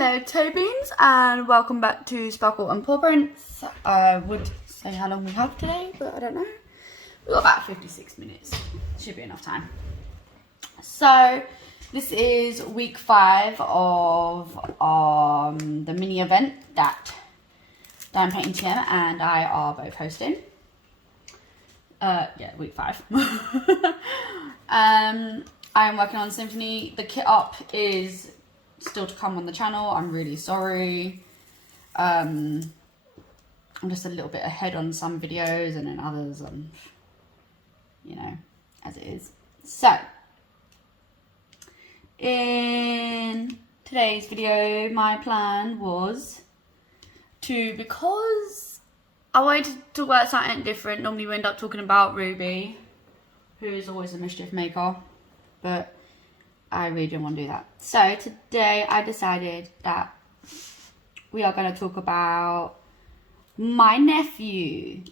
Hello Tobeans and welcome back to Sparkle and Paw Prints. I would say how long we have today, but I don't know. We've got about 56 minutes. Should be enough time. So this is week 5 of the mini event that Diamond Painting TM and I are both hosting. Yeah, week 5. I'm working on Symphony. The kit up is still to come on the channel. I'm really sorry. I'm just a little bit ahead on some videos and then others, and you know, as it is. So in today's video, my plan was to, because I wanted to talk about something different. Normally we end up talking about Ruby, who is always a mischief maker, but I really didn't want to do that. So today I decided that we are going to talk about my nephew.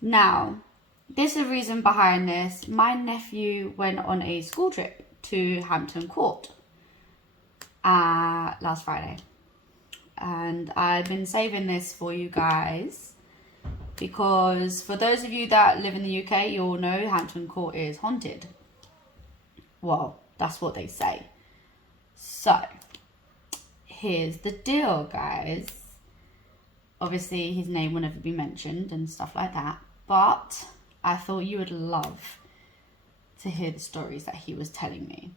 Now, there's a reason behind this. My nephew went on a school trip to Hampton Court last Friday. And I've been saving this for you guys because for those of you that live in the UK, you all know Hampton Court is haunted. Well, that's what they say. So, here's the deal, guys. Obviously, his name will never be mentioned and stuff like that. But I thought you would love to hear the stories that he was telling me.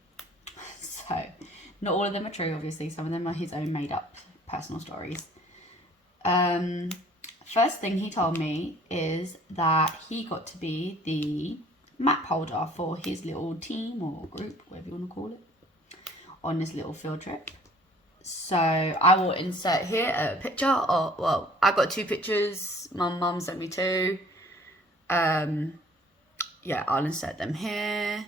So, not all of them are true, obviously. Some of them are his own made-up personal stories. First thing he told me is that he got to be the map holder for his little team or group, whatever you want to call it, on this little field trip. So I will insert here a picture of, well, I got 2 pictures. My mum sent me 2. Yeah, I'll insert them here.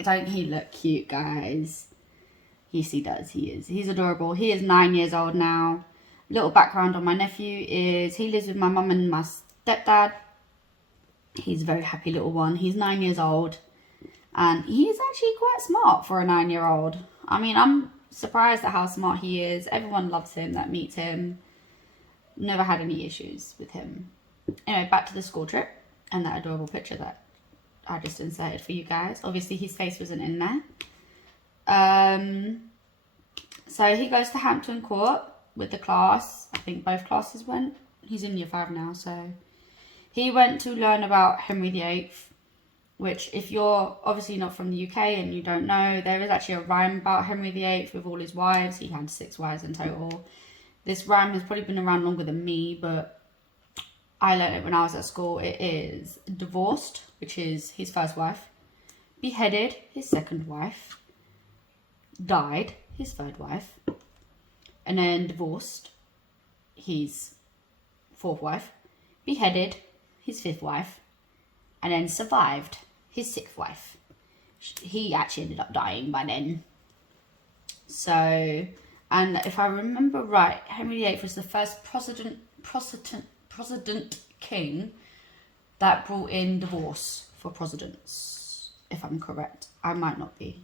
Don't he look cute, guys? Yes, he does. He is. He's adorable. He is 9 years old now. Little background on my nephew is he lives with my mum and my stepdad. He's a very happy little one. He's 9 years old. And he is actually quite smart for a 9-year-old. I mean, I'm surprised at how smart he is. Everyone loves him that meets him. Never had any issues with him. Anyway, back to the school trip and that adorable picture that I just inserted for you guys. Obviously, his face wasn't in there. So he goes to Hampton Court with the class. I think both classes went. He's in year 5 now, so he went to learn about Henry VIII, which if you're obviously not from the UK and you don't know, there is actually a rhyme about Henry VIII with all his wives. He had 6 wives in total. This rhyme has probably been around longer than me, but I learned it when I was at school. It is divorced, which is his first wife, beheaded, his second wife, died, his third wife, and then divorced, his 4th wife, beheaded, his 5th wife, and then survived, his 6th wife. He actually ended up dying by then. So, and if I remember right, Henry VIII was the first Protestant king that brought in divorce for presidents, if I'm correct. I might not be.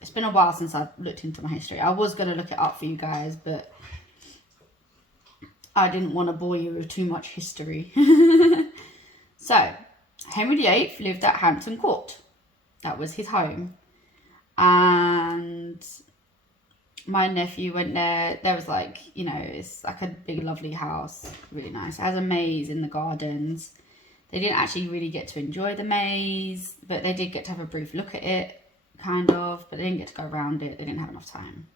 It's been a while since I've looked into my history. I was going to look it up for you guys, but I didn't want to bore you with too much history. So, Henry VIII lived at Hampton Court. That was his home. And my nephew went there. There was like, you know, it's like a big lovely house. Really nice. It has a maze in the gardens. They didn't actually really get to enjoy the maze, but they did get to have a brief look at it. Kind of, but they didn't get to go around it. They didn't have enough time.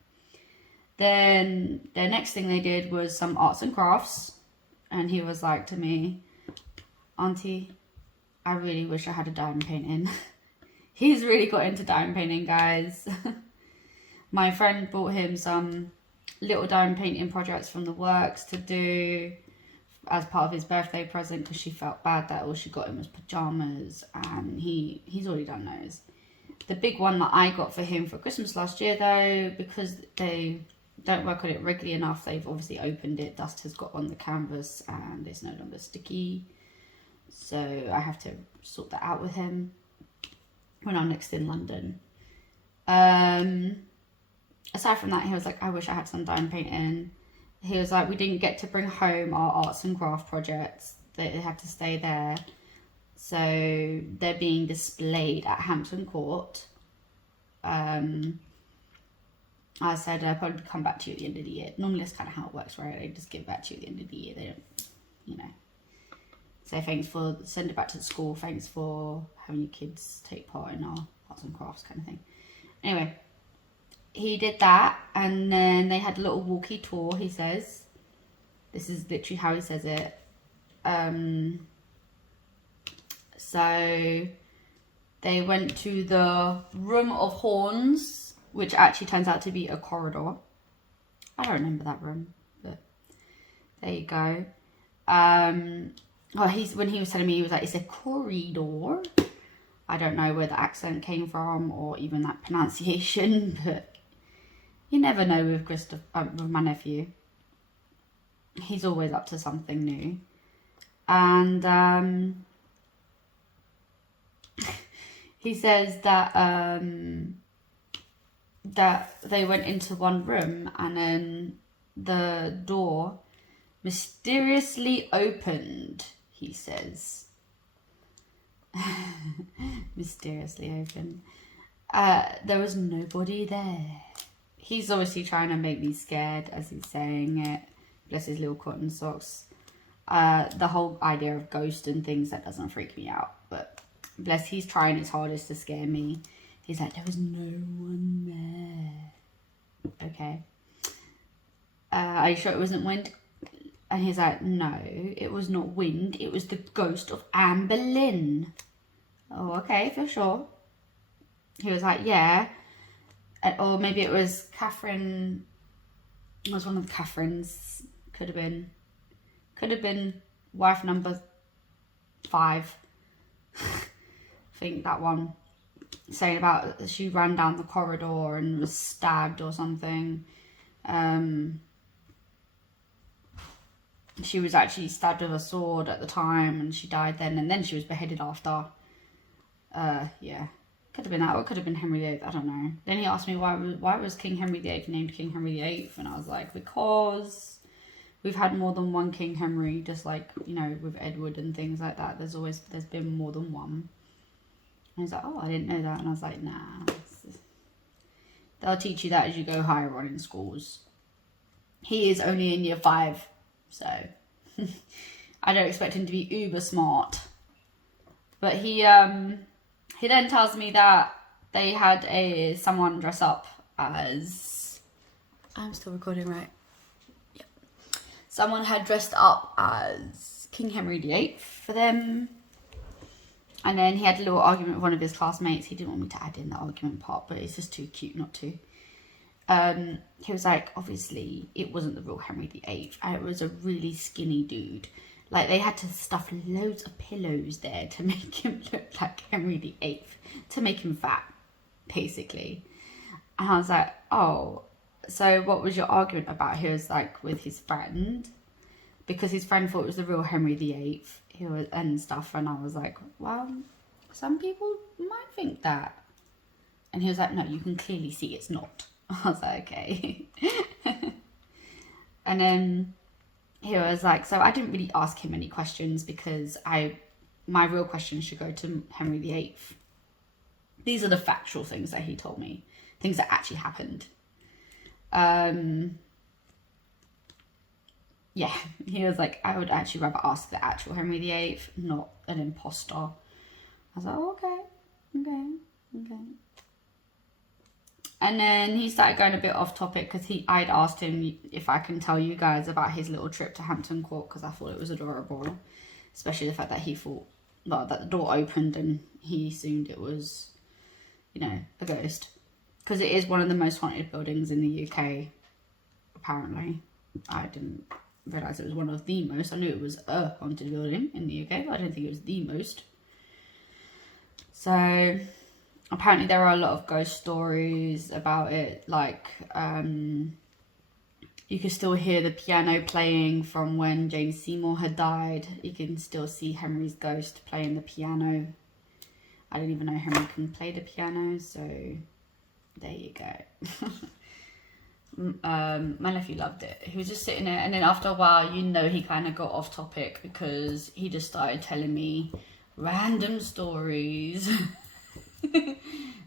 Then the next thing they did was some arts and crafts, and he was like to me, "Auntie, I really wish I had a diamond painting." He's really got into diamond painting, guys. My friend bought him some little diamond painting projects from the works to do as part of his birthday present because she felt bad that all she got him was pajamas, and he's already done those. The big one that I got for him for Christmas last year, though, because they don't work on it regularly enough, they've obviously opened it, dust has got on the canvas and it's no longer sticky. So I have to sort that out with him when I'm next in London. Aside from that, he was like, I wish I had some dime painting. He was like, we didn't get to bring home our arts and craft projects. They had to stay there. So they're being displayed at Hampton Court. I said I'll probably come back to you at the end of the year. Normally that's kind of how it works, right? They just give back to you at the end of the year. They don't, you know, say thanks for, send it back to the school. Thanks for having your kids take part in our arts and crafts kind of thing. Anyway, he did that, and then they had a little walkie tour, he says. This is literally how he says it. So they went to the Room of Horns, which actually turns out to be a corridor. I don't remember that room, but there you go. Well, when he was telling me, he was like, it's a corridor. I don't know where the accent came from or even that pronunciation, but you never know with with my nephew. He's always up to something new. And he says that that they went into one room and then the door mysteriously opened, he says. Mysteriously opened. There was nobody there. He's obviously trying to make me scared as he's saying it. Bless his little cotton socks. The whole idea of ghosts and things, that doesn't freak me out. But bless, he's trying his hardest to scare me. He's like, there was no one there. Okay. Are you sure it wasn't wind? And he's like, no, it was not wind. It was the ghost of Anne Boleyn. Oh, okay, for sure. He was like, yeah. Or maybe it was Catherine. It was one of the Catherines. Could have been wife number 5. I think that one. Saying about she ran down the corridor and was stabbed or something. She was actually stabbed with a sword at the time and she died then, and then she was beheaded after. Yeah. Could have been that, or it could have been Henry VIII, I don't know. Then he asked me why was King Henry VIII named King Henry VIII, and I was like, because we've had more than one King Henry, just like, you know, with Edward and things like that. There's been more than one. And he's like, oh, I didn't know that. And I was like, nah. They'll teach you that as you go higher on in schools. He is only in year 5, so I don't expect him to be uber smart. But he then tells me that they had someone dress up as... I'm still recording, right? Yep. Someone had dressed up as King Henry VIII for them. And then he had a little argument with one of his classmates. He didn't want me to add in the argument part, but it's just too cute not to. He was like, obviously, it wasn't the real Henry VIII. It was a really skinny dude. Like, they had to stuff loads of pillows there to make him look like Henry VIII. To make him fat, basically. And I was like, oh, so what was your argument about? He was like, with his friend. Because his friend thought it was the real Henry VIII. And stuff. And I was like, well, some people might think that. And he was like, no, you can clearly see it's not. I was like, okay. And then he was like, so I didn't really ask him any questions because my real questions should go to Henry VIII. These are the factual things that he told me. Things that actually happened. Yeah, he was like, I would actually rather ask the actual Henry VIII, not an imposter. I was like, oh, okay. And then he started going a bit off topic because I'd asked him if I can tell you guys about his little trip to Hampton Court because I thought it was adorable. Especially the fact that he thought, well, that the door opened and he assumed it was, you know, a ghost. Because it is one of the most haunted buildings in the UK, apparently. I didn't realise it was one of the most. I knew it was a haunted building in the UK, but I didn't think it was the most. So apparently there are a lot of ghost stories about it, like You could still hear the piano playing from when Jane Seymour had died. You can still see Henry's ghost playing the piano. I didn't even know Henry can play the piano, so there you go. My nephew loved it. He was just sitting there, and then after a while, you know, he kind of got off topic because he just started telling me random stories that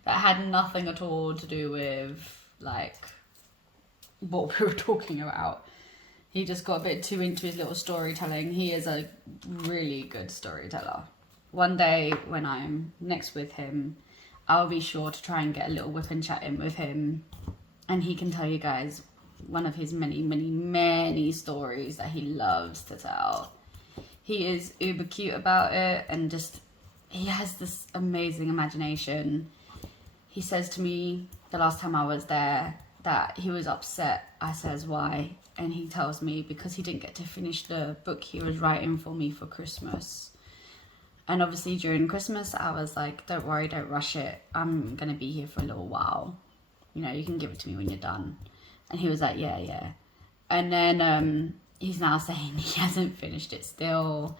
had nothing at all to do with like what we were talking about. He just got a bit too into his little storytelling. He is a really good storyteller. One day when I'm next with him, I'll be sure to try and get a little whip and chat in with him, and he can tell you guys one of his many stories that he loves to tell. He is uber cute about it, and just, he has this amazing imagination. He says to me the last time I was there that he was upset. I says, why? And he tells me because he didn't get to finish the book he was writing for me for Christmas. And obviously during Christmas, I was like, don't worry, don't rush it. I'm going to be here for a little while. You know, you can give it to me when you're done. And he was like, yeah. And then he's now saying he hasn't finished it still.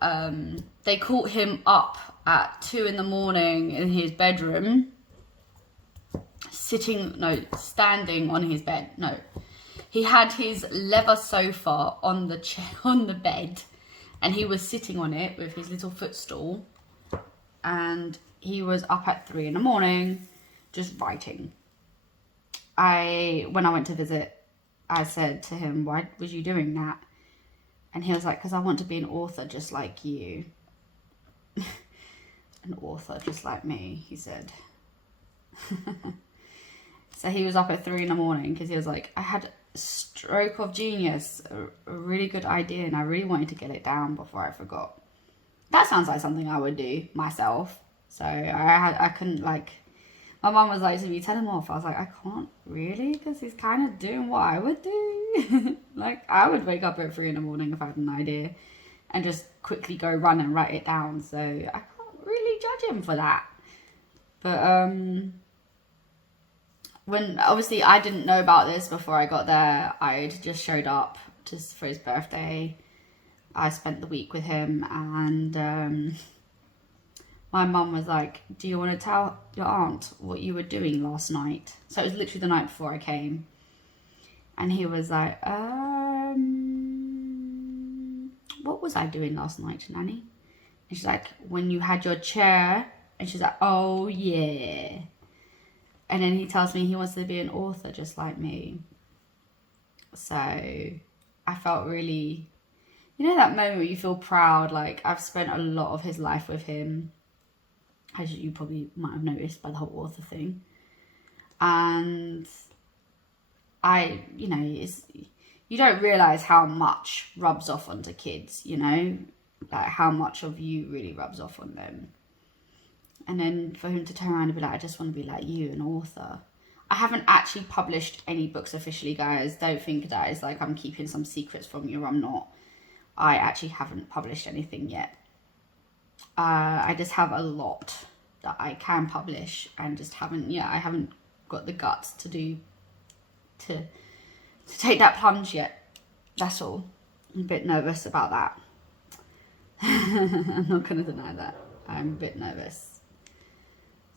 They caught him up at 2 a.m. in his bedroom, standing on his bed. No, he had his leather sofa on the chair, on the bed, and he was sitting on it with his little footstool, and he was up at 3 a.m. just writing. When I went to visit, I said to him, why was you doing that? And he was like, because I want to be an author just like you. An author just like me, he said. So he was up at 3 a.m. because he was like, I had a stroke of genius, a really good idea, and I really wanted to get it down before I forgot. That sounds like something I would do myself. So I couldn't, like, my mum was like to me, tell him off. I was like, I can't really, because he's kind of doing what I would do. Like, I would wake up at 3 a.m. if I had an idea and just quickly go run and write it down. So I can't really judge him for that. But when, obviously I didn't know about this before I got there. I just showed up just for his birthday. I spent the week with him, and my mum was like, do you want to tell your aunt what you were doing last night? So it was literally the night before I came. And he was like, what was I doing last night, Nanny? And she's like, when you had your chair. And she's like, oh yeah. And then he tells me he wants to be an author just like me. So I felt really, you know, that moment where you feel proud. Like, I've spent a lot of his life with him, as you probably might have noticed by the whole author thing. And you know, you don't realise how much rubs off onto kids, you know, like how much of you really rubs off on them. And then for him to turn around and be like, I just want to be like you, an author. I haven't actually published any books officially, guys. Don't think that it's like I'm keeping some secrets from you. I'm not. I actually haven't published anything yet. I just have a lot that I can publish, and just I haven't got the guts to take that plunge yet. That's all. I'm a bit nervous about that. I'm not going to deny that. I'm a bit nervous.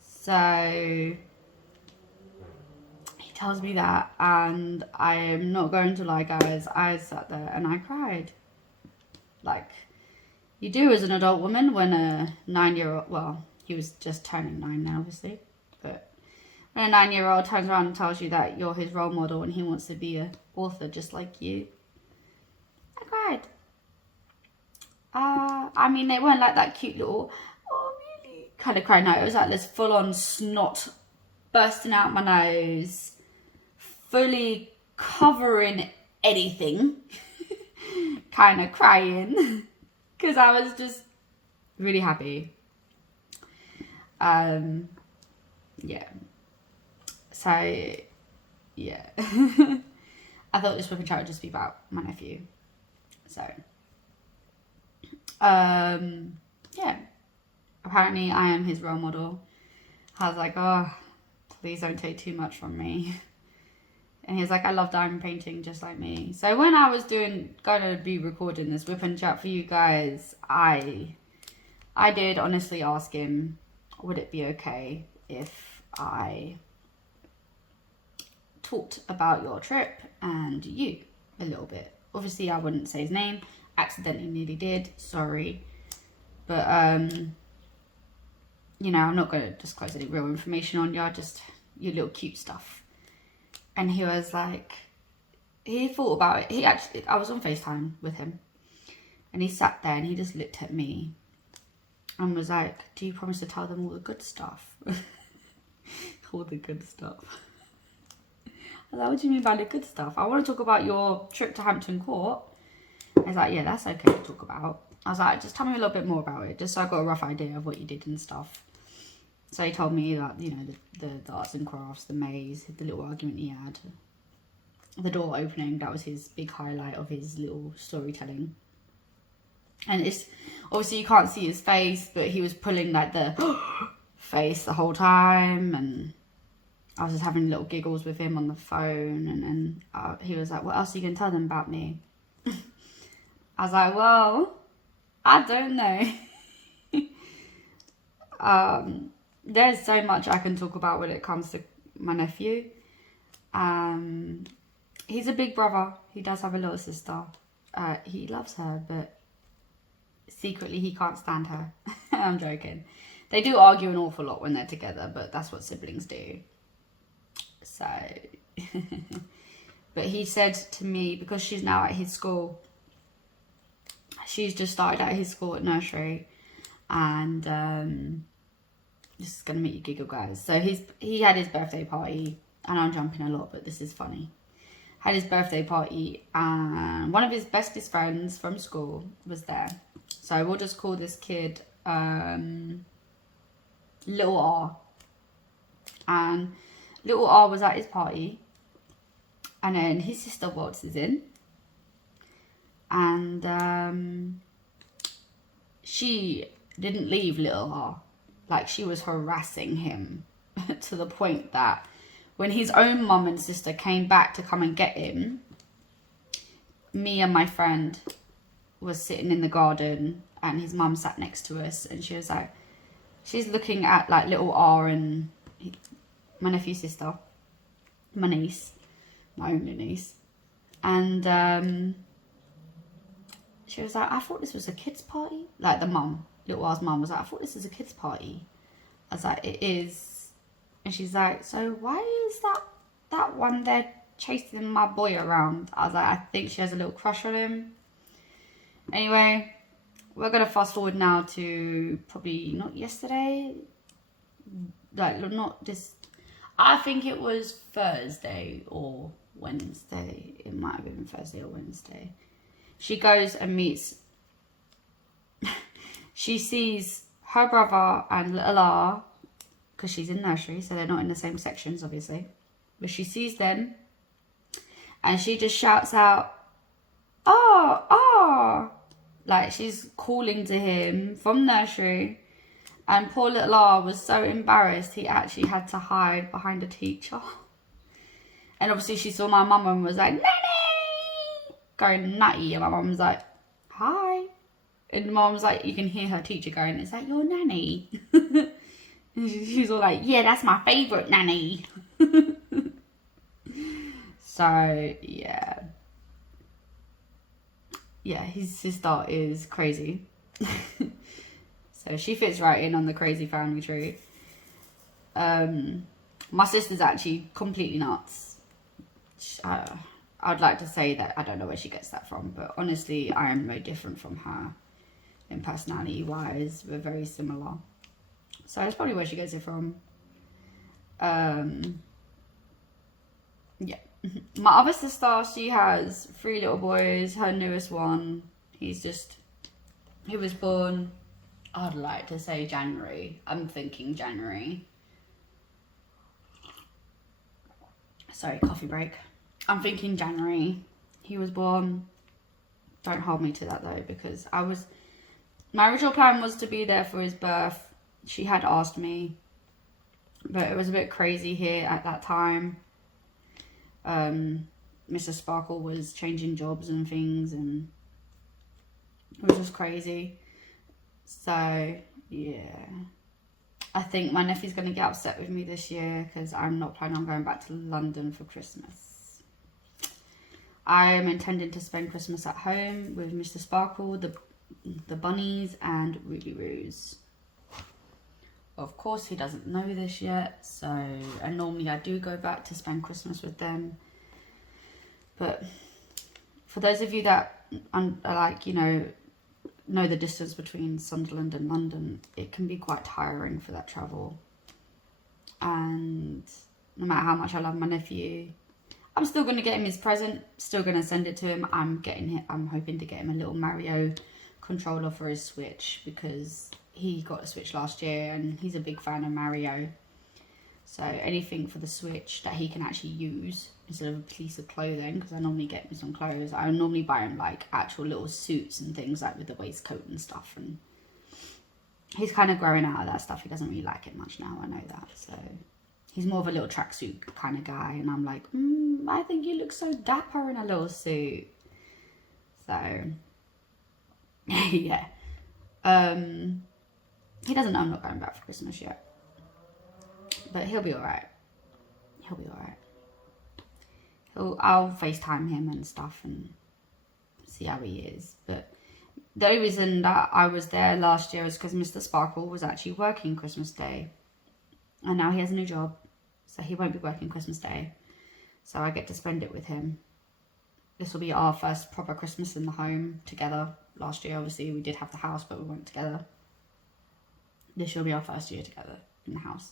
So he tells me that, and I am not going to lie, guys. I sat there and I cried. Like you do as an adult woman when a 9-year-old, well, he was just turning 9 now, obviously, but when a 9-year-old turns around and tells you that you're his role model and he wants to be an author just like you, I cried. I mean, they weren't like that cute little, oh really, kind of cry. No, it was like this full-on snot bursting out my nose, fully covering anything, kind of crying, because I was just really happy. Yeah. So, yeah. I thought this whipping chat would just be about my nephew. So, yeah. Apparently I am his role model. I was like, oh, please don't take too much from me. And he was like, I love diamond painting just like me. So when I was gonna be recording this whip and chat for you guys, I did honestly ask him, would it be okay if I talked about your trip and you a little bit? Obviously I wouldn't say his name, accidentally nearly did, sorry. But you know, I'm not going to disclose any real information on you, just your little cute stuff. And he was like, he thought about it. I was on FaceTime with him. And he sat there and he just looked at me and was like, do you promise to tell them all the good stuff? All the good stuff. I was like, what do you mean by the good stuff? I want to talk about your trip to Hampton Court. I was like, yeah, that's okay to talk about. I was like, just tell me a little bit more about it, just so I got a rough idea of what you did and stuff. So he told me that, you know, the arts and crafts, the maze, the little argument he had, the door opening, that was his big highlight of his little storytelling. And it's, obviously you can't see his face, but he was pulling like the face the whole time. And I was just having little giggles with him on the phone. And then he was like, what else are you going to tell them about me? I was like, well, I don't know. There's so much I can talk about when it comes to my nephew. He's a big brother. He does have a little sister. He loves her, but secretly he can't stand her. I'm joking. They do argue an awful lot when they're together, but that's what siblings do. So, but he said to me, because she's now at his school, she's just started at his school at nursery, and this is going to make you giggle, guys. So he had his birthday party, and I'm jumping a lot, but this is funny. Had his birthday party, and one of his bestest friends from school was there. So we'll just call this kid Little R. And Little R was at his party, and then his sister waltzes in, and she didn't leave Little R. Like, she was harassing him to the point that when his own mum and sister came back to come and get him, me and my friend was sitting in the garden and his mum sat next to us, and she was like, she's looking at like Little R and my nephew's sister, my niece, my only niece, and she was like, I thought this was a kid's party. Like, the mum, Little R's mum was like, I thought this was a kid's party. I was like, it is. And she's like, so why is that one there chasing my boy around? I was like, I think she has a little crush on him. Anyway, we're going to fast forward now to probably not yesterday. Like, not this. I think it was Thursday or Wednesday. It might have been Thursday or Wednesday. She goes and meets, she sees her brother and Little R, because she's in nursery, so they're not in the same sections, obviously. But she sees them, and she just shouts out, oh, like she's calling to him from nursery. And poor Little R was so embarrassed, he actually had to hide behind a teacher. And obviously she saw my mum and was like, Nanny! Going nutty, and my mum was like, hi. And my mum was like, you can hear her teacher going, is that your nanny? And she's all like, yeah, that's my favourite nanny. So, yeah. Yeah, his sister is crazy. So she fits right in on the crazy family tree. My sister's actually completely nuts. I'd like to say that I don't know where she gets that from, but honestly, I am no different from her in personality-wise. We're very similar. So that's probably where she gets it from. Yeah. My other sister, she has 3 little boys. Her newest one, he was born, I'd like to say January. I'm thinking January. Sorry, coffee break. I'm thinking January. He was born. Don't hold me to that though, because my original plan was to be there for his birth. She had asked me, but it was a bit crazy here at that time. Mr. Sparkle was changing jobs and things, and it was just crazy. So yeah, I think my nephew's going to get upset with me this year because I'm not planning on going back to London for Christmas. I'm intending to spend Christmas at home with Mr. Sparkle, the bunnies, and Ruby Rose. Of course, he doesn't know this yet, so, and normally I do go back to spend Christmas with them. But for those of you that are like, you know the distance between Sunderland and London, it can be quite tiring for that travel. And no matter how much I love my nephew, I'm still going to get him his present, still going to send it to him. I'm hoping to get him a little Mario controller for his Switch, because he got a Switch last year and he's a big fan of Mario. So anything for the Switch that he can actually use instead of a piece of clothing, because I normally get him some clothes. I normally buy him like actual little suits and things, like with the waistcoat and stuff. And he's kind of growing out of that stuff. He doesn't really like it much now, I know that. So he's more of a little tracksuit kind of guy. And I'm like, I think you look so dapper in a little suit. So yeah. He doesn't know I'm not going back for Christmas yet. But he'll be alright. He'll be alright. I'll FaceTime him and stuff and see how he is. But the only reason that I was there last year is because Mr. Sparkle was actually working Christmas Day. And now he has a new job, so he won't be working Christmas Day. So I get to spend it with him. This will be our first proper Christmas in the home together. Last year, obviously, we did have the house, but we weren't together. This will be our first year together in the house.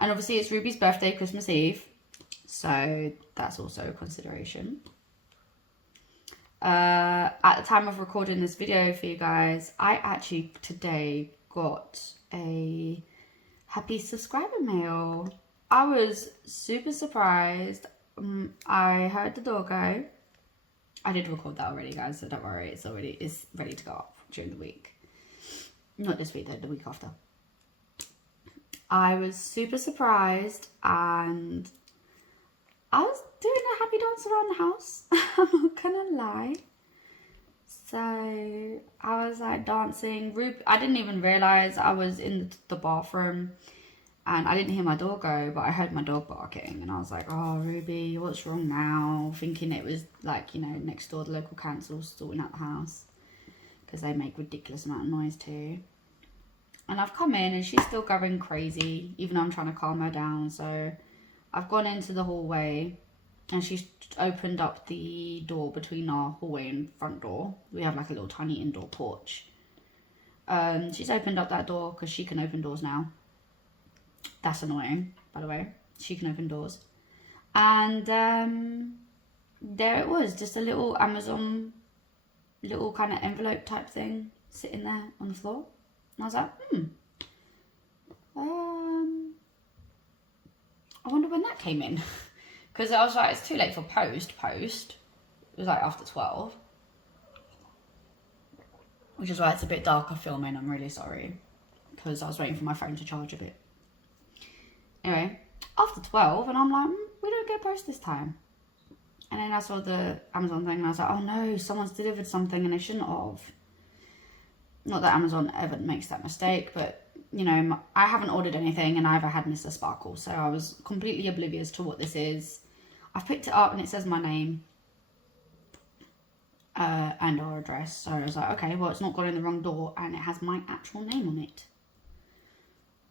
And obviously it's Ruby's birthday, Christmas Eve. So that's also a consideration. At the time of recording this video for you guys, I actually today got a happy subscriber mail. I was super surprised. I heard the door go. I did record that already, guys, so don't worry. It's ready to go up during the week. Not this week though, the week after. I was super surprised, and I was doing a happy dance around the house. I'm not gonna lie. So I was like dancing. I didn't even realise I was in the bathroom, and I didn't hear my dog go, but I heard my dog barking, and I was like, oh, Ruby, what's wrong now? Thinking it was like, next door, the local council sorting out the house, because they make ridiculous amount of noise too. And I've come in and she's still going crazy, even though I'm trying to calm her down. So I've gone into the hallway and she's opened up the door between our hallway and front door. We have like a little tiny indoor porch. She's opened up that door because she can open doors now. That's annoying, by the way. She can open doors. And there it was, just a little Amazon, little kind of envelope type thing sitting there on the floor. And I was like, I wonder when that came in. Because I was like, it's too late for post. It was like after 12. Which is why it's a bit darker filming, I'm really sorry. Because I was waiting for my phone to charge a bit. Anyway, after 12, and I'm like, we don't get post this time. And then I saw the Amazon thing and I was like, oh no, someone's delivered something and they shouldn't have. Not that Amazon ever makes that mistake, but, I haven't ordered anything and I never had Mr. Sparkle. So I was completely oblivious to what this is. I've picked it up and it says my name and our address. So I was like, okay, well, it's not gone in the wrong door and it has my actual name on it.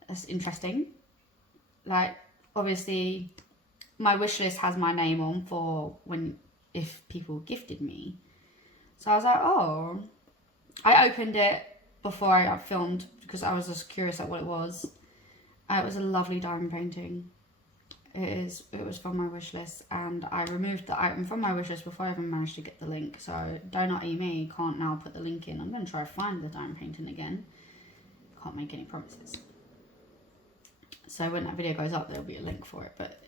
That's interesting. Like, obviously, my wish list has my name on for if people gifted me. So I was like, oh. I opened it before I filmed because I was just curious at what it was. It was a lovely diamond painting. It was from my wish list, and I removed the item from my wish list before I even managed to get the link. So don't eat me, can't now put the link in. I'm going to try to find the diamond painting again. Can't make any promises. So when that video goes up, there'll be a link for it. But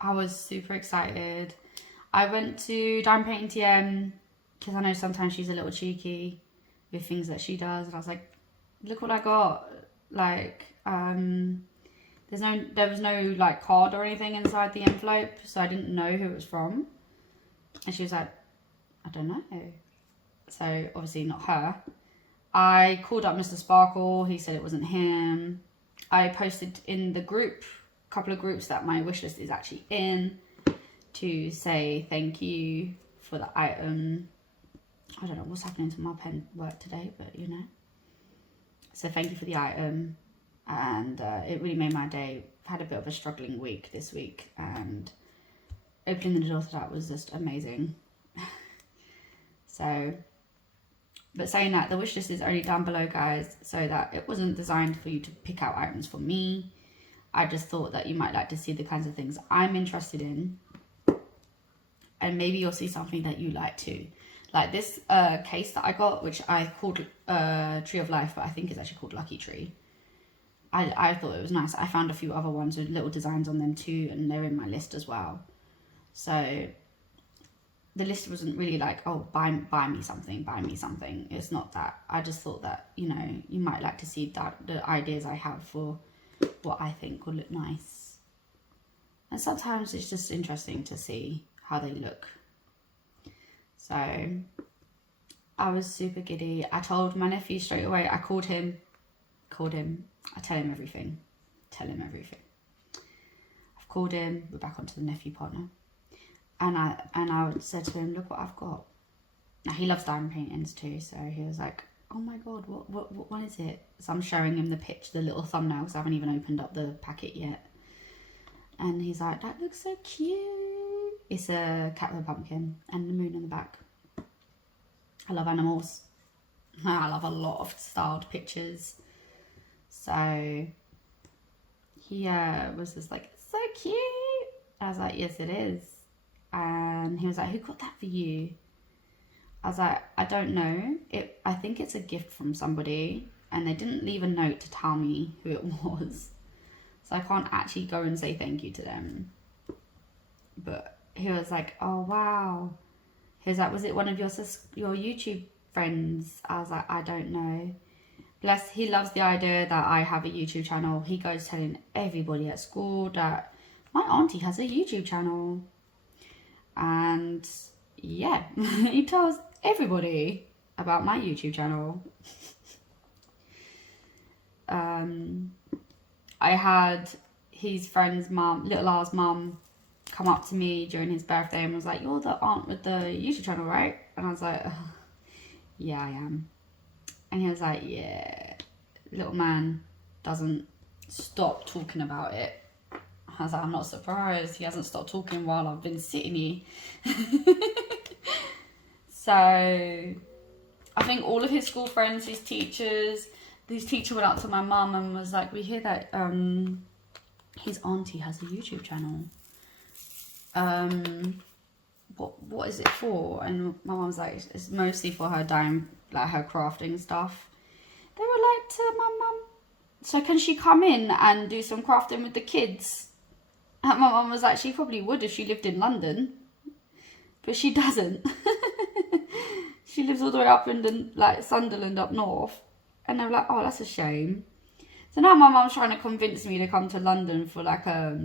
I was super excited. I went to Diamond Painting TM because I know sometimes she's a little cheeky with things that she does, and I was like, look what I got. Like, There was no like card or anything inside the envelope, so I didn't know who it was from. And she was like, I don't know. So obviously not her. I called up Mr. Sparkle. He said it wasn't him. I posted in the group, a couple of groups that my wish list is actually in, to say thank you for the item. I don't know what's happening to my pen work today, but you know. So thank you for the item. And it really made my day. I've had a bit of a struggling week this week, and opening the door to that was just amazing. So, but saying that, the wish list is only down below, guys, so that it wasn't designed for you to pick out items for me. I just thought that you might like to see the kinds of things I'm interested in, and maybe you'll see something that you like too. Like this case that I got, which I called Tree of Life, but I think it's actually called Lucky Tree. I thought it was nice. I found a few other ones with little designs on them too, and they're in my list as well. So the list wasn't really like, oh, buy me something, buy me something. It's not that. I just thought that, you know, you might like to see that the ideas I have for what I think will look nice. And sometimes it's just interesting to see how they look. So I was super giddy. I told my nephew straight away. I called him. I tell him everything. I've called him. We're back onto the nephew partner. And I said to him, look what I've got. Now he loves diamond paintings too, so he was like, oh my god, what is it? So I'm showing him the pitch, the little thumbnail, because I haven't even opened up the packet yet. And he's like, that looks so cute. It's a cat with a pumpkin and the moon on the back. I love animals. I love a lot of styled pictures. So he was just like, it's so cute. I was like, yes, it is. And he was like, who got that for you? I was like, I don't know. I think it's a gift from somebody, and they didn't leave a note to tell me who it was. So I can't actually go and say thank you to them. But he was like, oh, wow. He was like, was it one of your YouTube friends? I was like, I don't know. Bless, he loves the idea that I have a YouTube channel. He goes telling everybody at school that my auntie has a YouTube channel. And yeah, he tells everybody about my YouTube channel. I had his friend's mum, little R's mum, come up to me during his birthday and was like, you're the aunt with the YouTube channel, right? And I was like, oh, yeah, I am. And he was like, yeah, little man doesn't stop talking about it. I was like, I'm not surprised. He hasn't stopped talking while I've been sitting here. So I think all of his school friends, his teachers, this teacher went up to my mum and was like, we hear that his auntie has a YouTube channel. What is it for? And my mum was like, it's mostly for her like her crafting stuff. They were like to my mum, so can she come in and do some crafting with the kids? And my mum was like, she probably would if she lived in London, but she doesn't. She lives all the way up in like Sunderland up north. And they were like, oh, that's a shame. So now my mum's trying to convince me to come to London for like a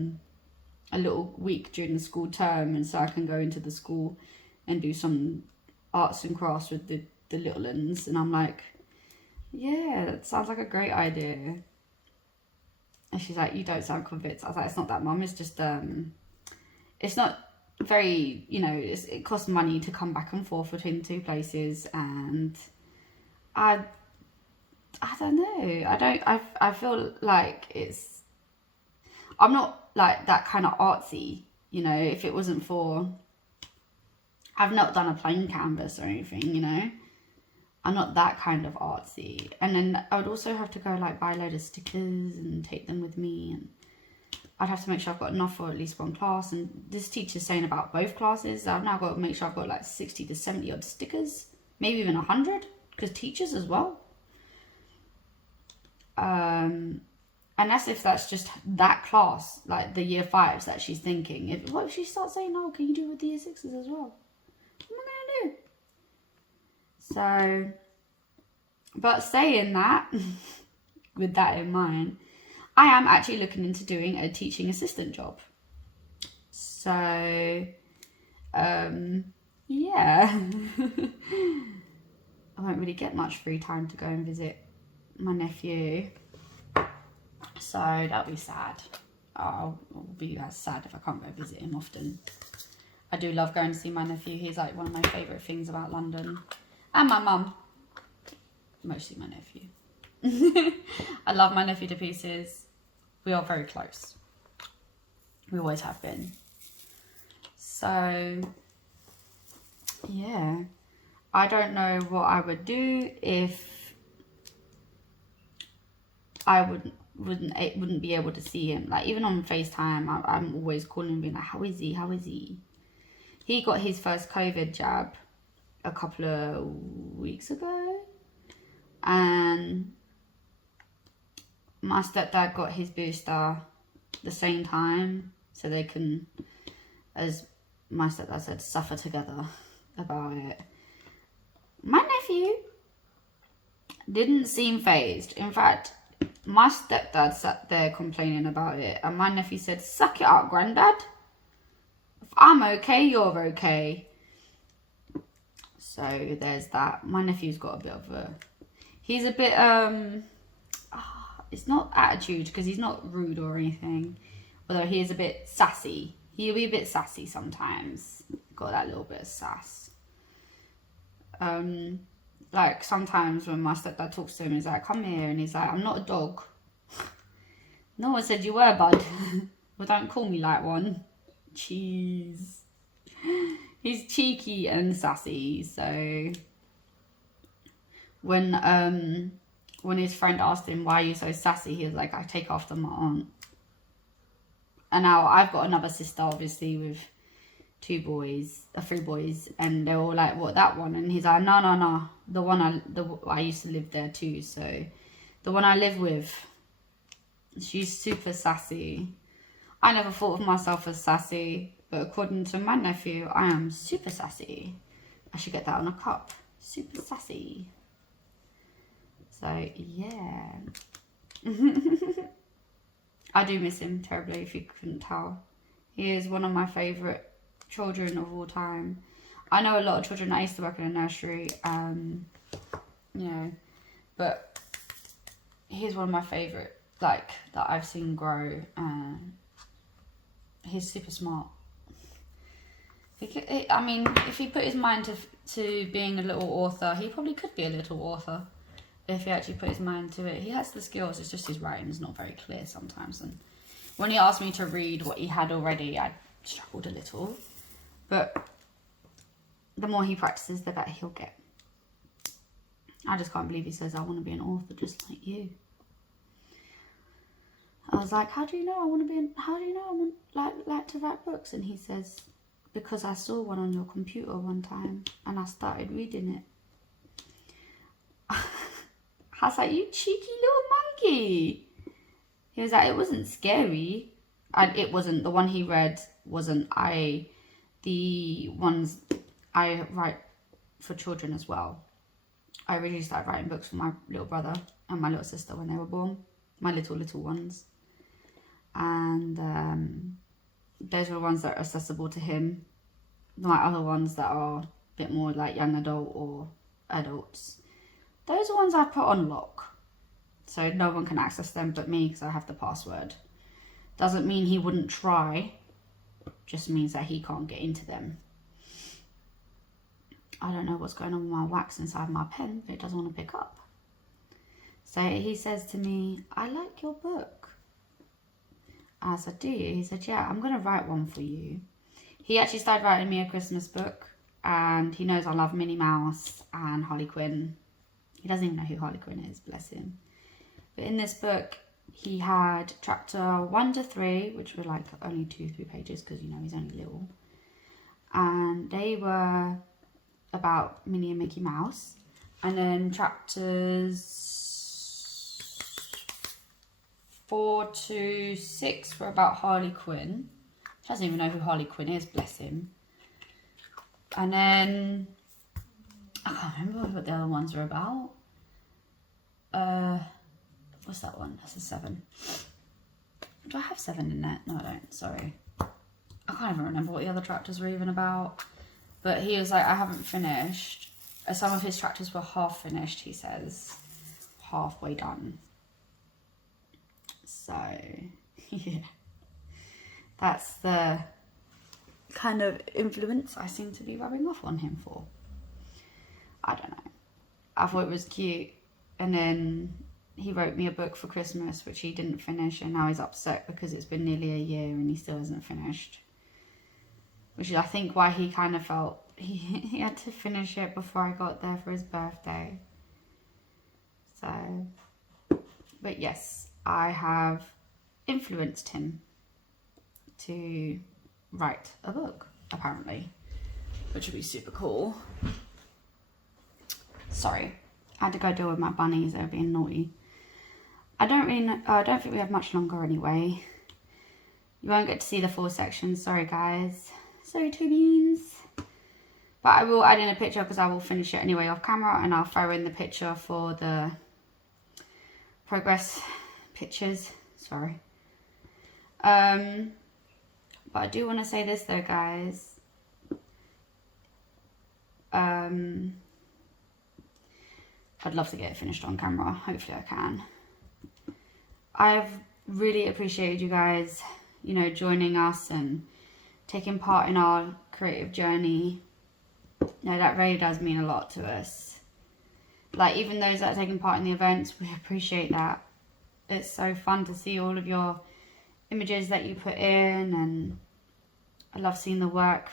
little week during the school term, and so I can go into the school and do some arts and crafts with the little ones. And I'm like, yeah, that sounds like a great idea. And she's like, you don't sound convinced. I was like, it's not that, Mum. It's just, it's not very, you know, it costs money to come back and forth between the two places. And I don't know. I feel like I'm not like that kind of artsy, you know. If it wasn't for, I've not done a plain canvas or anything, you know. I'm not that kind of artsy. And then I would also have to go like buy a load of stickers and take them with me, and I'd have to make sure I've got enough for at least one class. And this teacher's saying about both classes, I've now got to make sure I've got like 60 to 70 odd stickers, maybe even 100, because teachers as well. And that's if that's just that class, like the year 5s that she's thinking. What if she starts saying, oh, can you do it with the year 6s as well? What am I going to do? So, but saying that, with that in mind, I am actually looking into doing a teaching assistant job. So, yeah. I won't really get much free time to go and visit my nephew. So that'll be sad. I'll be sad if I can't go visit him often. I do love going to see my nephew. He's like one of my favourite things about London. And my mum. Mostly my nephew. I love my nephew to pieces. We are very close. We always have been. So, yeah. I don't know what I would do if I wouldn't be able to see him. Like, even on FaceTime, I'm always calling him being like, how is he? How is he? He got his first COVID jab a couple of weeks ago. And my stepdad got his booster the same time. So they can, as my stepdad said, suffer together about it. My nephew didn't seem phased. In fact, my stepdad sat there complaining about it. And my nephew said, suck it up, granddad. If I'm okay, you're okay. So there's that. My nephew's got a bit of a... He's a bit... it's not attitude, because he's not rude or anything. Although he is a bit sassy. He'll be a bit sassy sometimes. Got that little bit of sass. Like sometimes when my stepdad talks to him, he's like, come here. And he's like, I'm not a dog. No one said you were, bud. Well, don't call me like one. Jeez. He's cheeky and sassy. So when his friend asked him, why are you so sassy? He was like, I take after my aunt. And now I've got another sister, obviously, with three boys, and they're all like, what, that one? And he's like, no, the one I used to live there too, so the one I live with, she's super sassy. I never thought of myself as sassy, but according to my nephew, I am super sassy. I should get that on a cup. Super sassy. So yeah. I do miss him terribly, if you couldn't tell. He is one of my favourite children of all time. I know a lot of children. I used to work in a nursery, you know, but he's one of my favourite, like, that I've seen grow. He's super smart. I mean, if he put his mind to being a little author, he probably could be a little author. If he actually put his mind to it. He has the skills, it's just his writing is not very clear sometimes. And when he asked me to read what he had already, I struggled a little. But the more he practices, the better he'll get. I just can't believe he says, I want to be an author just like you. I was like, how do you know I want like to write books? And he says, because I saw one on your computer one time and I started reading it. I was like, you cheeky little monkey. He was like, it wasn't scary. And it wasn't. The one he read wasn't. The ones I write for children as well. I originally started writing books for my little brother and my little sister when they were born. My little ones. And those were the ones that are accessible to him. My other ones that are a bit more like young adult or adults, those are ones I put on lock. So no one can access them but me because I have the password. Doesn't mean he wouldn't try. Just means that he can't get into them. I don't know what's going on with my wax inside my pen, but it doesn't want to pick up. So he says to me, I like your book. I said, do you? He said, yeah, I'm going to write one for you. He actually started writing me a Christmas book, and he knows I love Minnie Mouse and Harley Quinn. He doesn't even know who Harley Quinn is, bless him. But in this book, he had chapter 1 to 3, which were like only 2-3 pages because, you know, he's only little. And they were about Minnie and Mickey Mouse. And then chapters 4 to 6 were about Harley Quinn. He doesn't even know who Harley Quinn is, bless him. And then I can't remember what the other ones were about. What's that one? That's a 7. Do I have 7 in it? No, I don't. Sorry. I can't even remember what the other tractors were even about. But he was like, I haven't finished. Some of his tractors were half finished, he says. Halfway done. So, yeah. That's the kind of influence I seem to be rubbing off on him for. I don't know. I thought it was cute. And then he wrote me a book for Christmas, which he didn't finish. And now he's upset because it's been nearly a year and he still hasn't finished. Which is, I think, why he kind of felt he had to finish it before I got there for his birthday. So, but yes, I have influenced him to write a book, apparently, which would be super cool. Sorry, I had to go deal with my bunnies. They're being naughty. I don't think we have much longer anyway. You won't get to see the full section. Sorry, guys. Sorry, two beans. But I will add in a picture because I will finish it anyway off camera, and I'll throw in the picture for the progress pictures. Sorry. But I do want to say this though, guys. I'd love to get it finished on camera. Hopefully I can. I've really appreciated you guys, you know, joining us and taking part in our creative journey. No, that really does mean a lot to us. Like, even those that are taking part in the events, we appreciate that. It's so fun to see all of your images that you put in, and I love seeing the work.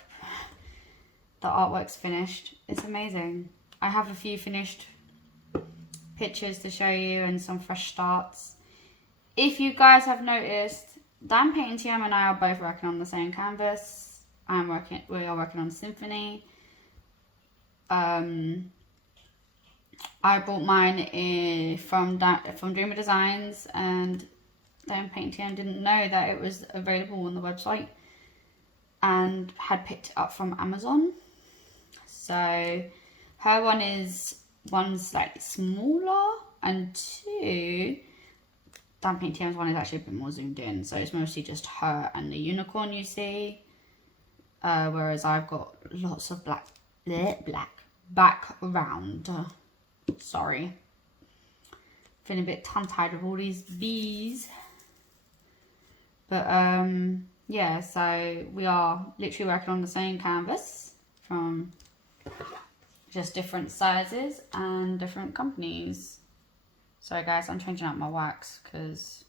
The artwork's finished. It's amazing. I have a few finished pictures to show you and some fresh starts. If you guys have noticed, Dan Painting TM and I are both working on the same canvas. We are working on Symphony. I bought mine from Dreamer Designs, and Dan Painting TM didn't know that it was available on the website and had picked it up from Amazon. So her one's slightly smaller, and 2, Dan Painting TM's one is actually a bit more zoomed in, so it's mostly just her and the unicorn you see. Whereas I've got lots of black background. Sorry. Feeling a bit tongue-tied with all these bees. But yeah, so we are literally working on the same canvas from just different sizes and different companies. Sorry guys, I'm changing out my wax because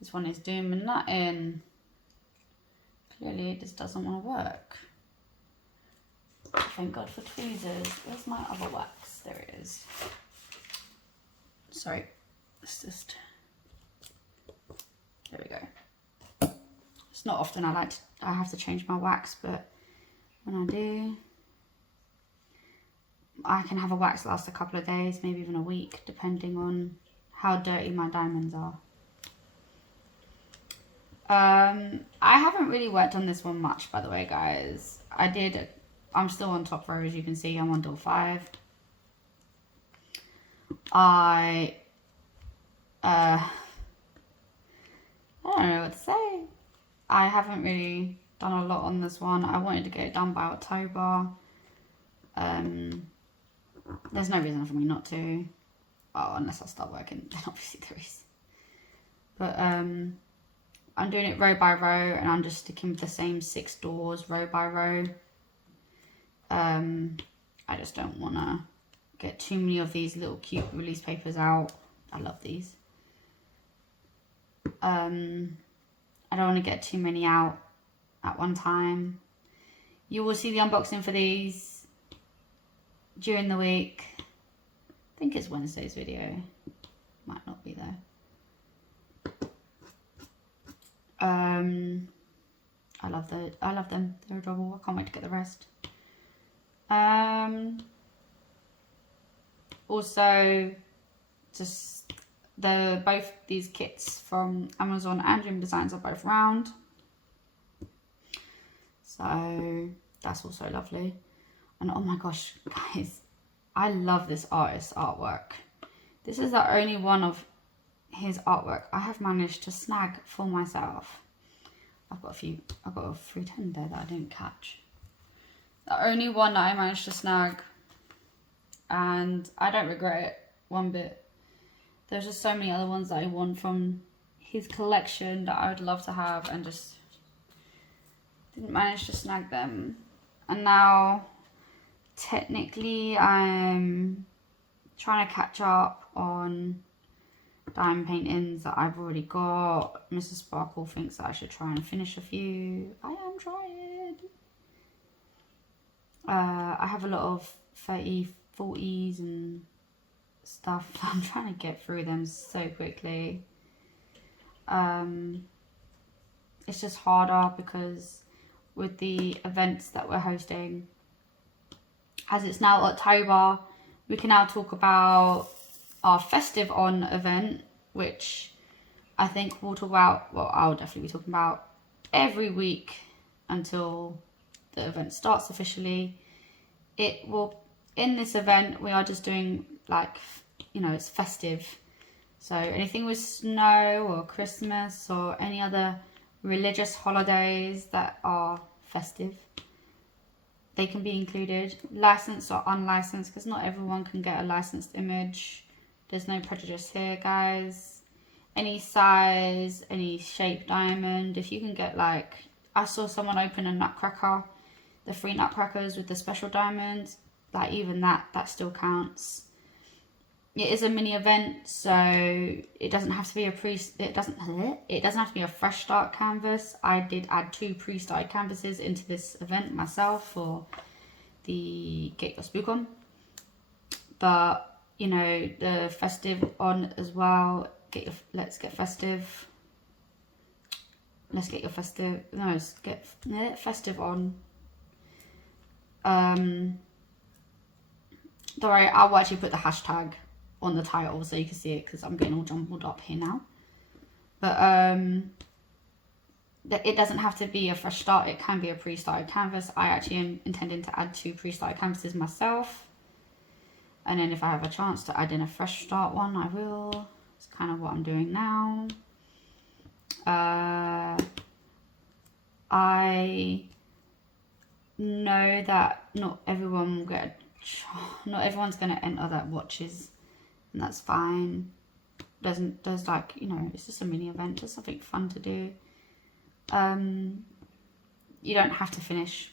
this one is doing me nothing. Clearly it just doesn't want to work. Thank God for tweezers. Where's my other wax? There it is. Sorry, it's just, there we go. It's not often I have to change my wax, but when I do, I can have a wax last a couple of days, maybe even a week, depending on how dirty my diamonds are. I haven't really worked on this one much, by the way, guys. I'm still on top row, as you can see. I'm on door 5. I don't know what to say. I haven't really done a lot on this one. I wanted to get it done by October. There's no reason for me not to. Oh, unless I start working, then obviously there is. But I'm doing it row by row, and I'm just sticking with the same 6 doors row by row. I just don't want to get too many of these little cute release papers out. I love these. I don't want to get too many out at one time. You will see the unboxing for these during the week. I think it's Wednesday's video. Might not be though. I love them. They're adorable. I can't wait to get the rest. Also, just both these kits from Amazon and Dream Designs are both round, so that's also lovely. And oh my gosh, guys, I love this artist's artwork. This is the only one of his artwork I have managed to snag for myself. I've got a 310 there that I didn't catch. The only one that I managed to snag, and I don't regret it one bit. There's just so many other ones that I won from his collection that I would love to have and just didn't manage to snag them. And now technically I'm trying to catch up on diamond paintings that I've already got. Mrs. Sparkle thinks that I should try and finish a few. I am trying. I have a lot of 30, 40s and stuff. I'm trying to get through them so quickly. It's just harder because with the events that we're hosting, as it's now October, we can now talk about our Festive On event, which I think we'll talk about, well, I'll definitely be talking about every week until the event starts officially. It will, in this event, we are just doing like, you know, it's festive. So anything with snow or Christmas or any other religious holidays that are festive, they can be included, licensed or unlicensed, because not everyone can get a licensed image. There's no prejudice here, guys. Any size, any shape diamond. If you can get, like, I saw someone open a nutcracker, the 3 nutcrackers with the special diamonds, like even that still counts. It is a mini event, so it doesn't have to be it doesn't have to be a fresh start canvas. I did add 2 pre-started canvases into this event myself for the Get Your Spook On. But you know, the Festive On as well. Let's get festive. Let's get your festive. No, let's get Festive On. Don't worry, I'll actually put the hashtag on the title so you can see it, because I'm getting all jumbled up here now. But it doesn't have to be a fresh start. It can be a pre-started canvas. I actually am intending to add 2 pre-started canvases myself, and then if I have a chance to add in a fresh start one, I will. It's kind of what I'm doing now. I know that not everyone will get not everyone's going to enter that watches, and that's fine. There's like, you know, it's just a mini event, just something fun to do. You don't have to finish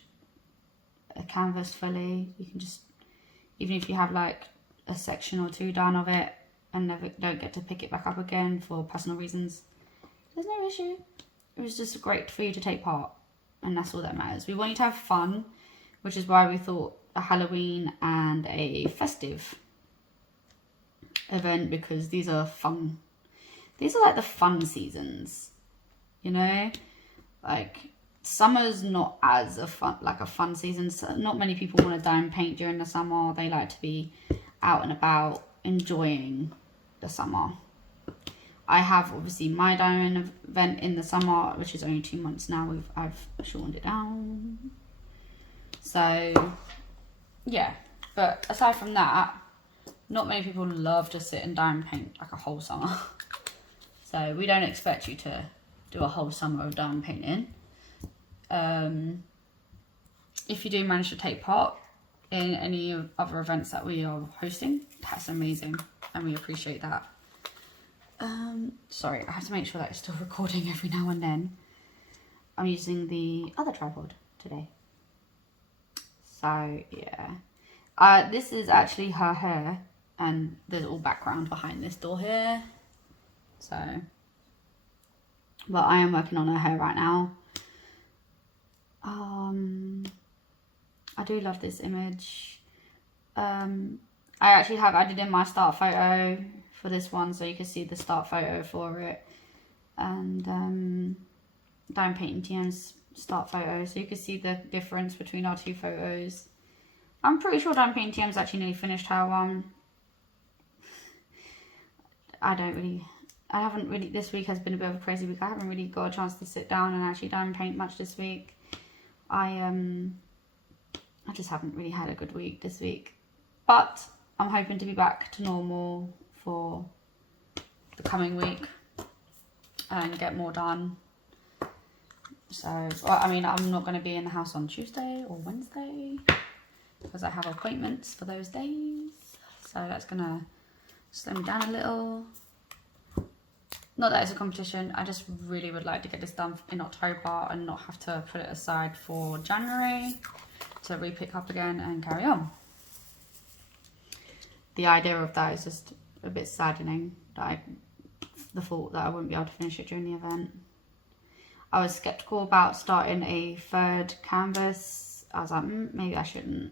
a canvas fully. You can just, even if you have like a section or 2 done of it and don't get to pick it back up again for personal reasons, there's no issue. It was just great for you to take part, and that's all that matters. We want you to have fun, which is why we thought a Halloween and a festive event, because these are fun. These are like the fun seasons, you know? Like summer's not as a fun season. So not many people want to diamond paint during the summer. They like to be out and about enjoying the summer. I have obviously my diamond event in the summer, which is only 2 months now. I've shortened it down. So yeah, but aside from that, not many people love to sit and diamond paint like a whole summer. So we don't expect you to do a whole summer of diamond painting. If you do manage to take part in any other events that we are hosting, that's amazing, and we appreciate that. Sorry, I have to make sure that it's still recording every now and then. I'm using the other tripod today. So yeah, this is actually her hair, and there's all background behind this door here. So, but I am working on her hair right now. I do love this image. I actually have added in my start photo for this one, so you can see the start photo for it, and Diamond Painting TM's start photo, so you can see the difference between our 2 photos. I'm pretty sure Diamond Painting TM's actually nearly finished her one. This week has been a bit of a crazy week. I haven't really got a chance to sit down and actually diamond paint much this week. I just haven't really had a good week this week. But I'm hoping to be back to normal for the coming week and get more done. So, well, I mean, I'm not going to be in the house on Tuesday or Wednesday because I have appointments for those days. So that's going to slow me down a little. Not that it's a competition, I just really would like to get this done in October and not have to put it aside for January to re-pick up again and carry on. The idea of that is just a bit saddening, that the thought that I wouldn't be able to finish it during the event. I was sceptical about starting a third canvas. I was like, maybe I shouldn't.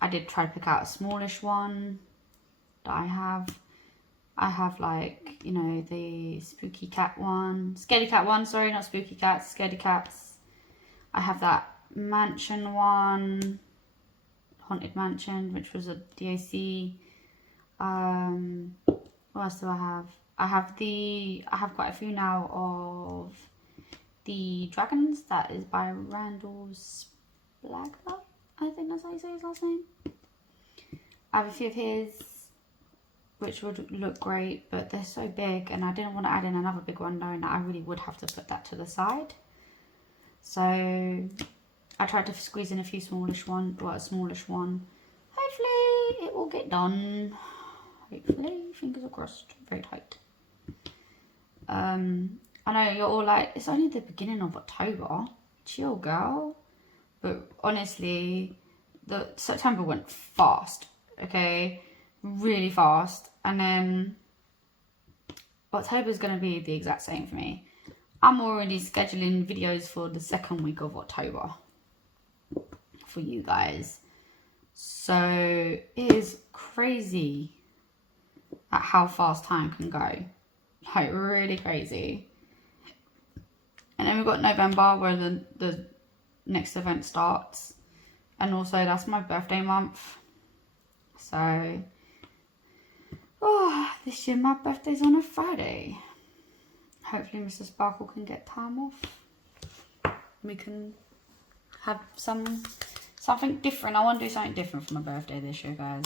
I did try to pick out a smallish one that I have. I have, like, you know, the spooky cat one. Scaredy cat one, sorry, not spooky cats, scaredy cats. I have that mansion one. Haunted Mansion, which was a DAC. What else do I have? I have quite a few now of the Dragons. That is by Randall Splagler. I think that's how you say his last name. I have a few of his, which would look great, but they're so big and I didn't want to add in another big one knowing that I really would have to put that to the side. So I tried to squeeze in a few smallish one. Hopefully it will get done. Hopefully, fingers crossed. Very tight. I know you're all like, it's only the beginning of October. Chill, girl. But honestly, the September went fast. Okay, really fast. And then October is going to be the exact same for me. I'm already scheduling videos for the second week of October for you guys. So it is crazy at how fast time can go. Like, really crazy. And then we've got November where the next event starts. And also that's my birthday month. So, this year my birthday's on a Friday. Hopefully Mr. Sparkle can get time off. We can have something different. I want to do something different for my birthday this year, guys.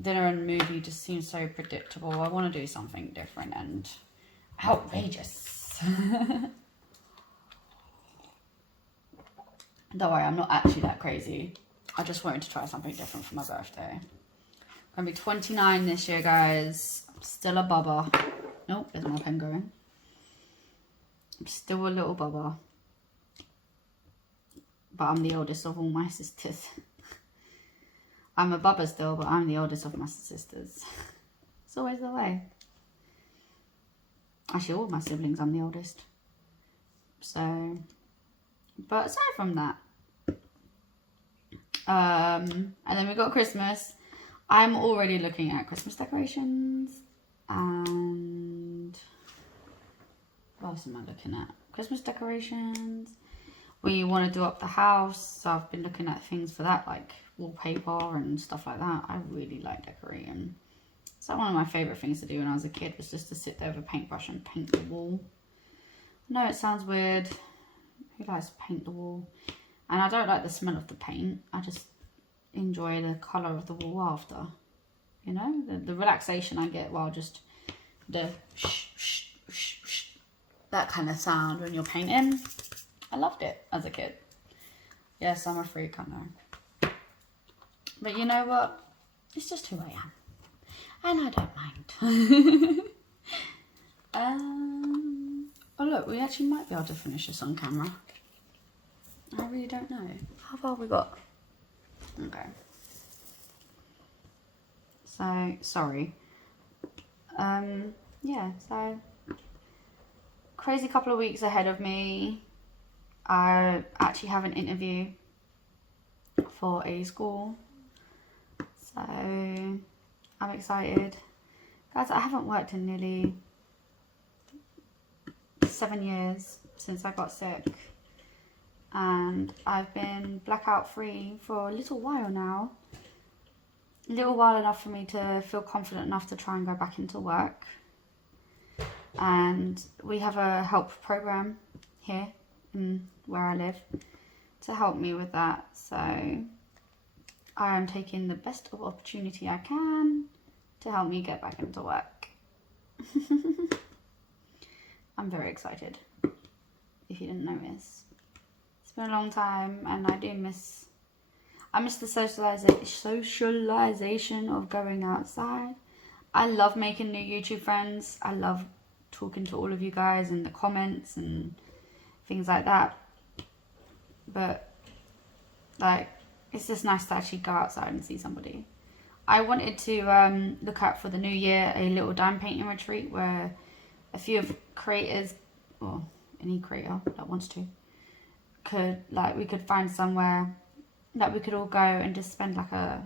Dinner and movie just seems so predictable. I want to do something different and outrageous. Don't worry, I'm not actually that crazy. I just wanted to try something different for my birthday. I'm going to be 29 this year, guys. I'm still a bubba. Nope, there's my pen going. I'm still a little bubba. But I'm the oldest of all my sisters. I'm a bubba still, but I'm the oldest of my sisters. It's always the way. Actually, all of my siblings, I'm the oldest. So, but aside from that, and then we got Christmas. I'm already looking at Christmas decorations. And what else am I looking at? Christmas decorations. We want to do up the house, so I've been looking at things for that, like wallpaper and stuff like that. I really like decorating. So one of my favourite things to do when I was a kid was just to sit there with a paintbrush and paint the wall. I know it sounds weird. Who likes to paint the wall? And I don't like the smell of the paint. I just enjoy the colour of the wall after. You know, the relaxation I get while just the that kind of sound when you're painting. I loved it as a kid. Yes, I'm a freak, I know. But you know what? It's just who I am. And I don't mind. Oh look, we actually might be able to finish this on camera. I really don't know. How far have we got? Okay. So, sorry. Yeah, so crazy couple of weeks ahead of me. I actually have an interview for a school. So, I'm excited. Guys, I haven't worked in nearly 7 years since I got sick. And I've been blackout free for a little while now. A little while enough for me to feel confident enough to try and go back into work. And we have a help program here in where I live to help me with that. So I am taking the best of opportunity I can to help me get back into work. I'm very excited, if you didn't notice. It's been a long time, and I miss the socialization of going outside. I love making new YouTube friends. I love talking to all of you guys in the comments and things like that. But like, it's just nice to actually go outside and see somebody. I wanted to look out for the new year a little dime painting retreat where a few of creators, or any creator that wants to, we could find somewhere that we could all go and just spend like a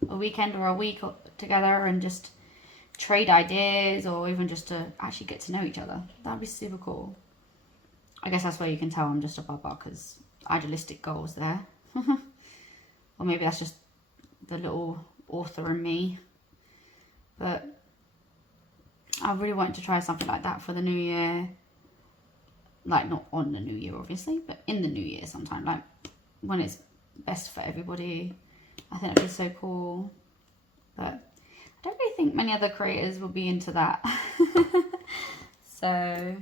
weekend or a week together and just trade ideas, or even just to actually get to know each other. That'd be super cool. I guess that's where you can tell I'm just a baba, because idealistic goals there. Or maybe that's just the little author in me. But I really wanted to try something like that for the new year. Like, not on the new year, obviously, but in the new year sometime. Like, when it's best for everybody. I think that'd be so cool. But I don't really think many other creators will be into that. So I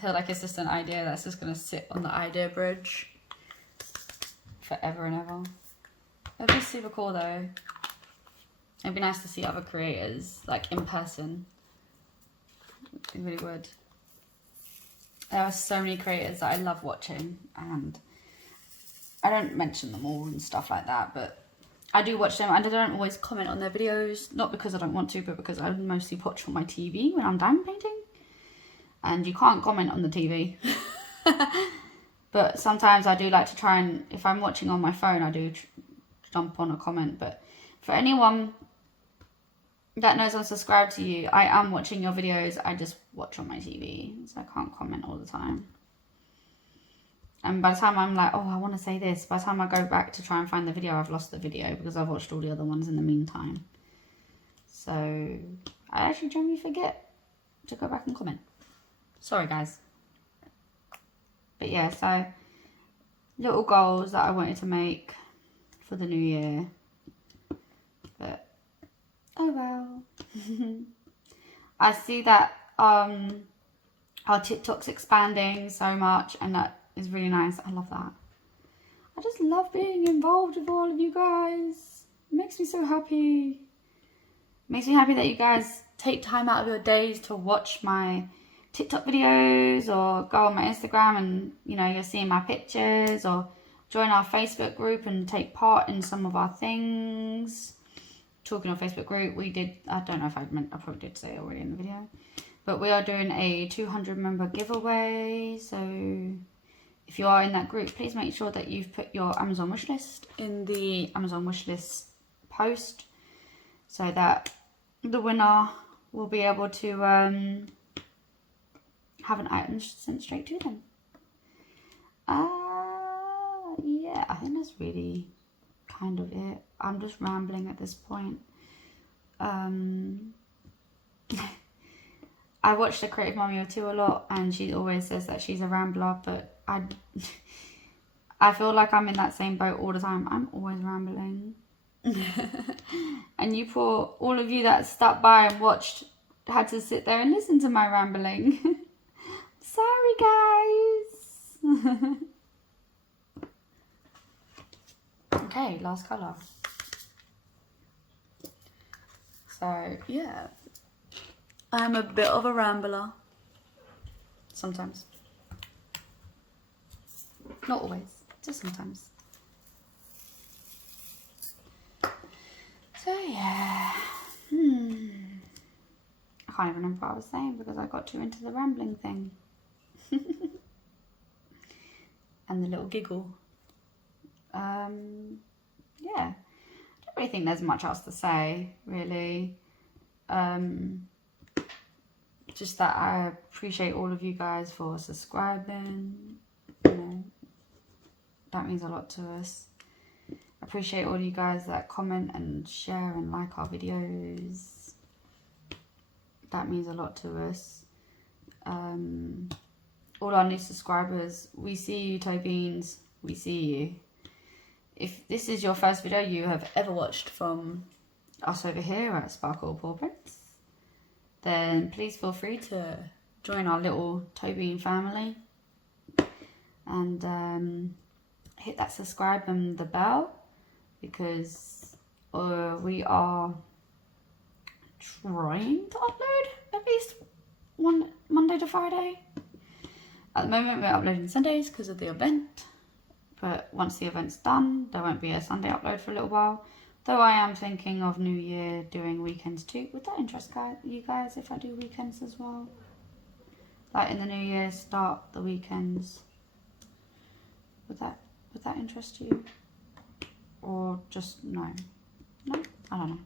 feel like it's just an idea that's just going to sit on the idea bridge forever and ever. It'd be super cool though. It'd be nice to see other creators, like, in person. It really would. There are so many creators that I love watching, and I don't mention them all and stuff like that, but I do watch them, and I don't always comment on their videos, not because I don't want to, but because I mostly watch on my TV when I'm diamond painting, and you can't comment on the TV. But sometimes I do like to try, and if I'm watching on my phone, I do jump on a comment. But for anyone that knows I'm subscribed to you, I am watching your videos. I just watch on my TV, so I can't comment all the time. And by the time I'm like, oh, I want to say this, by the time I go back to try and find the video, I've lost the video because I've watched all the other ones in the meantime. So I actually generally forget to go back and comment. Sorry, guys. But yeah, so little goals that I wanted to make for the new year. But oh well. I see that our TikTok's expanding so much, and that is really nice. I love that. I just love being involved with all of you guys. It makes me so happy. It makes me happy that you guys take time out of your days to watch my TikTok videos, or go on my Instagram and, you know, you're seeing my pictures, or join our Facebook group and take part in some of our things. Talking of Facebook group, we did, I don't know if I probably did say it already in the video, but we are doing a 200 member giveaway. So if you are in that group, please make sure that you've put your Amazon wishlist in the Amazon wishlist post, so that the winner will be able to have an item sent straight to them. Yeah, I think that's really kind of it. I'm just rambling at this point. I watch The Creative Mummy of Two a lot, and she always says that she's a rambler, but I feel like I'm in that same boat all the time. I'm always rambling. And all of you that stopped by and watched, had to sit there and listen to my rambling. Sorry, guys. Okay, last colour. So, yeah. I'm a bit of a rambler. Sometimes. Not always, just sometimes. So, yeah. I can't even remember what I was saying because I got too into the rambling thing. And the little giggle. Yeah, I don't really think there's much else to say, really. Just that I appreciate all of you guys for subscribing. You know, that means a lot to us. I appreciate all you guys that comment and share and like our videos. That means a lot to us. All our new subscribers, we see you, toe beans. We see you. If this is your first video you have ever watched from us over here at Sparkle Paw Prints, then please feel free to join our little Toby family and hit that subscribe and the bell, because we are trying to upload at least one Monday to Friday. At the moment we're uploading Sundays because of the event, but once the event's done there won't be a Sunday upload for a little while, though I am thinking of New Year doing weekends too. Would that interest you guys if I do weekends as well? Like in the New Year, start the weekends. Would that interest you? Or just no? No? I don't know.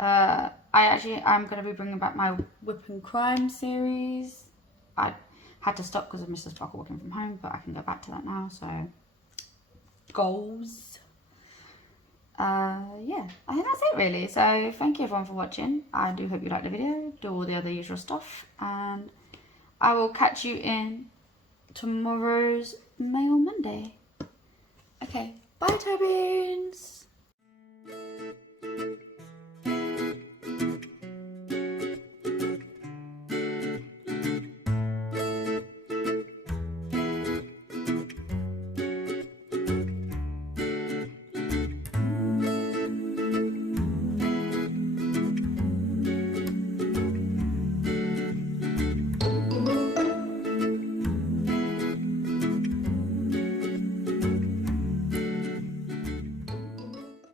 I'm going to be bringing back my Whip and Crime series. I had to stop because of Mr. Sparkle working from home, but I can go back to that now, so goals. Yeah, I think that's it really. So thank you everyone for watching. I do hope you liked the video. Do all the other usual stuff, and I will catch you in tomorrow's Mail Monday. Okay, bye Tobeans.